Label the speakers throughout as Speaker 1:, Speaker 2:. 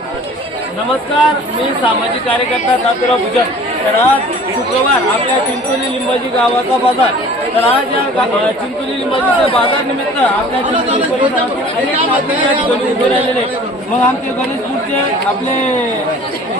Speaker 1: नमस्कार मी सामाजिक कार्यकर्ता सातुराव भुजन तर आज शुक्रवार आपल्या चिंचोली लिंबाजी गावाचा बाजार. तर आज या चिंचोली लिंबाजीच्या बाजार निमित्त आपल्या चिंचोली अनेक उभे राहिलेले मग आमचे गणेशपूरचे आपले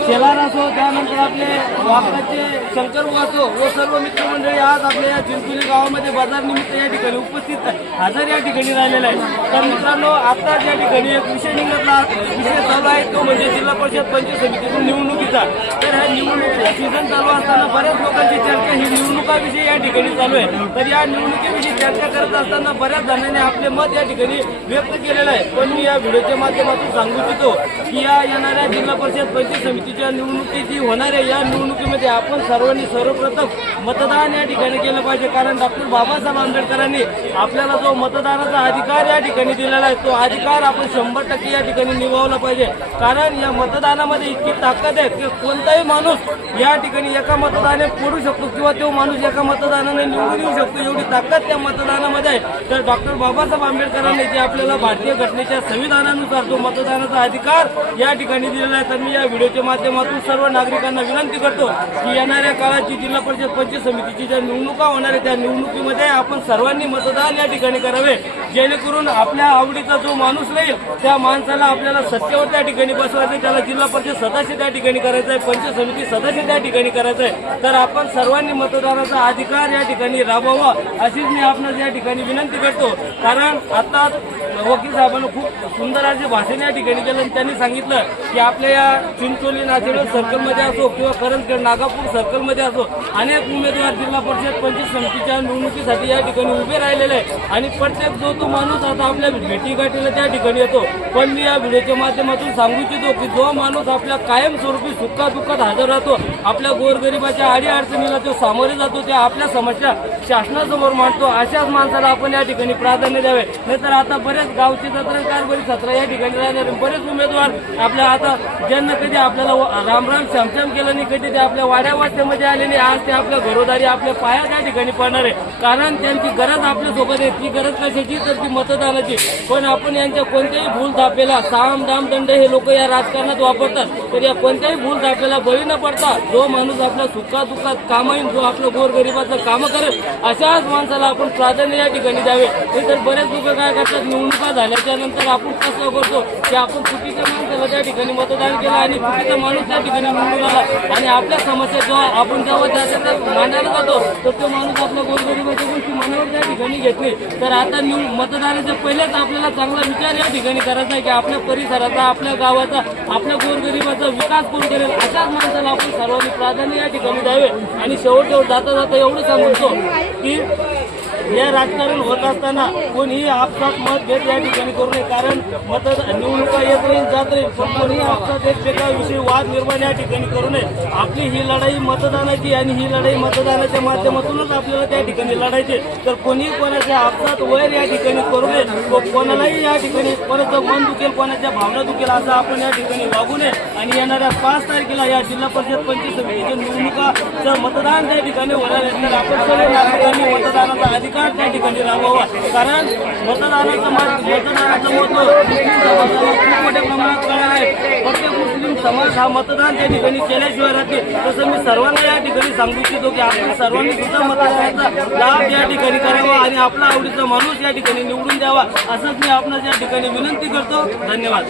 Speaker 1: शेलार असो त्यानंतर आपले वापराचे शंकर असो व सर्व मित्रमंडळी आज आपल्या या चिंचोली गावामध्ये बाजार निमित्त या ठिकाणी उपस्थित हजर या ठिकाणी राहिलेला आहे तर मित्रांनो आता या ठिकाणी एक विषय निघतला विषय चालू आहे. तो म्हणजे जिल्हा परिषद पंचायत समितीतून निवडणुकीचा. तर ह्या निवडणूक सीझन चालू असताना बऱ्याच लोकांची चर्चा ही निवडणुकाविषयी या ठिकाणी चालू आहे. तर या निवडणुकीविषयी चर्चा करत असताना बऱ्याच जणांनी आपले मत या ठिकाणी व्यक्त केलेलं आहे. पण मी या व्हिडिओच्या माध्यमातून सांगू इच्छितो की या येणाऱ्या जिल्हा परिषद पंचायत समितीच्या निवडणुकी जी होणार आहे या निवडणुकीमध्ये आपण सर्वांनी सर्वप्रथम मतदान या ठिकाणी केलं पाहिजे. कारण डॉक्टर बाबासाहेब आंबेडकरांनी आपल्याला जो मतदानाचा अधिकार या ठिकाणी दिलेला आहे तो अधिकार आपण शंभर टक्के या ठिकाणी निभावला पाहिजे. कारण या मतदानामध्ये इतकी ताकद आहे की कोणताही माणूस या ठिकाणी एका मतदानाने पडू शकतो किंवा तो माणूस एका मतदानाने निवडून येऊ शकतो. एवढी ताकद त्या मतदानामध्ये आहे. तर डॉक्टर बाबासाहेब आंबेडकरांनी जे आपल्याला भारतीय घटनेच्या संविधानानुसार जो मतदानाचा अधिकार या ठिकाणी दिलेला आहे तर मी या व्हिडिओच्या माध्यमातून सर्व नागरिकांना विनंती करतो की येणाऱ्या काळात जी जिल्हा परिषद पंचायत समितीची ज्या निवडणुका होणार आहे त्या निवडणुकीमध्ये आपण सर्वांनी मतदान या ठिकाणी करावे. जेणेकरून आपल्या आवडीचा जो माणूस राहील त्या माणसाला आपल्याला सत्तेवर त्या ठिकाणी बसवायचं त्याला जिल्हा परिषद सदस्य त्या ठिकाणी करायचं आहे पंचायत समिती सदस्य त्या ठिकाणी करायचं आहे तर आपण सर्वांनी मतदानाचा अधिकार या ठिकाणी राबवावा अशीच मी आपणास या ठिकाणी विनंती करतो. कारण आता वकील साहेबांनी खूप सुंदर असे भाषण या ठिकाणी केलं. आणि त्यांनी सांगितलं की आपल्या या चिंचोली नाशिरोड सर्कलमध्ये असो किंवा करंजगड नागापूर सर्कलमध्ये असो अनेक उमेदवार जिल्हा परिषद पंचायत समितीच्या निवडणुकीसाठी या ठिकाणी उभे राहिलेले आहे आणि प्रत्येक जो तो माणूस आता आपल्या भेटीगाठीला त्या ठिकाणी येतो. पण मी या व्हिडिओच्या माध्यमातून सांगू इच्छितो की जो माणूस आपल्या कायमस्वरूपी सुखा दुःखात हजर राहतो आपल्या गोरगरिबाच्या आडी अडचणीला जो सामोरे जातो त्या आपल्या समस्या शासनासमोर मांडतो. अशाच माणसाला आपण या ठिकाणी प्राधान्य द्यावे. नाहीतर आता बरेच गावची जत्रा कारभारी सत्रा या ठिकाणी राहणार बरेच उमेदवार आपल्या आता ज्यांना कधी आपल्याला रामराम श्यामश्याम केलं नाही कधी ते आपल्या वाड्या वाट्यामध्ये आले नाही आज ते आपल्या घरोदारी आपल्या पाया त्या ठिकाणी पडणार आहे कारण त्यांची गरज आपल्यासोबत आहे. ती गरज कशाची तर ती मतदानाची. पण आपण यांच्या कोणत्याही भूल धापेला साम दाम दंड हे लोक या राजकारणात वापरतात. तर या कोणत्याही भूल थापेला बळी न पडता जो माणूस आपल्या सुखा दुःखात काम येईल जो आपलं गोरगरिबाचं कामं करेल अशाच माणसाला आपण प्राधान्य या ठिकाणी द्यावे. हे तर बरेच लोक काय करतात? निवडणूक झाल्याच्यानंतर आपण कसं करतो की आपण चुकीच्या माणसाला त्या ठिकाणी मतदान केलं आणि चुकीचा माणूस त्या ठिकाणी निवडून आला. आणि आपल्या समस्या जेव्हा आपण जेव्हा त्याच्या मांडायला जातो तर तो माणूस आपल्या गोरगरिबाच्या गोष्टी मनावर त्या ठिकाणी घेतली तर आता निव मतदानाच्या पहिलेच आपल्याला चांगला विचार या ठिकाणी करायचा आहे की आपल्या परिसराचा आपल्या गावाचा आपल्या गोरगरिबाचा विकास कोण करेल अशाच माणसाला आपण सर्वांनी प्राधान्य या ठिकाणी द्यावे. आणि शेवट शेवट जाता जाता एवढं सांगतो की हे राजकारण होत असताना कोणीही आपसात मत घेत या ठिकाणी करू नये. कारण मत निवडणुका येत राहील जात राहील पण कोणीही आपसात एकमेकाविषयी वाद निर्माण या ठिकाणी करू नये. आपली ही लढाई मतदानाची आणि ही लढाई मतदानाच्या माध्यमातूनच आपल्याला त्या ठिकाणी लढायची तर कोणीही कोणाच्या आपसात वैर या ठिकाणी करू नये. व कोणालाही या ठिकाणी कोणाचं मन दुखेल कोणाच्या भावना दुखेल असं आपण या ठिकाणी वागू नये. आणि येणाऱ्या पाच तारखेला या जिल्हा परिषद पंचायत समितीच्या निवडणुकाचं मतदान त्या ठिकाणी होणार आहे. तर आपण सर्व नागरिकांनी मतदानाचा अधिकार सरकार त्या ठिकाणी राबवा कारण मतदानाचं मत मतदानाचं मत खूप मोठ्या प्रमाणात कळालं आहे. प्रत्येक मुस्लिम समाज हा मतदान त्या ठिकाणी केल्याशिवाय राहते तसं मी सर्वांना या ठिकाणी सांगू इच्छितो की आपण सर्वांनी सुद्धा मतदानाचा लाभ या ठिकाणी करावा आणि आपला आवडीचा माणूस या ठिकाणी निवडून द्यावा असंच मी आपणास या ठिकाणी विनंती करतो. धन्यवाद.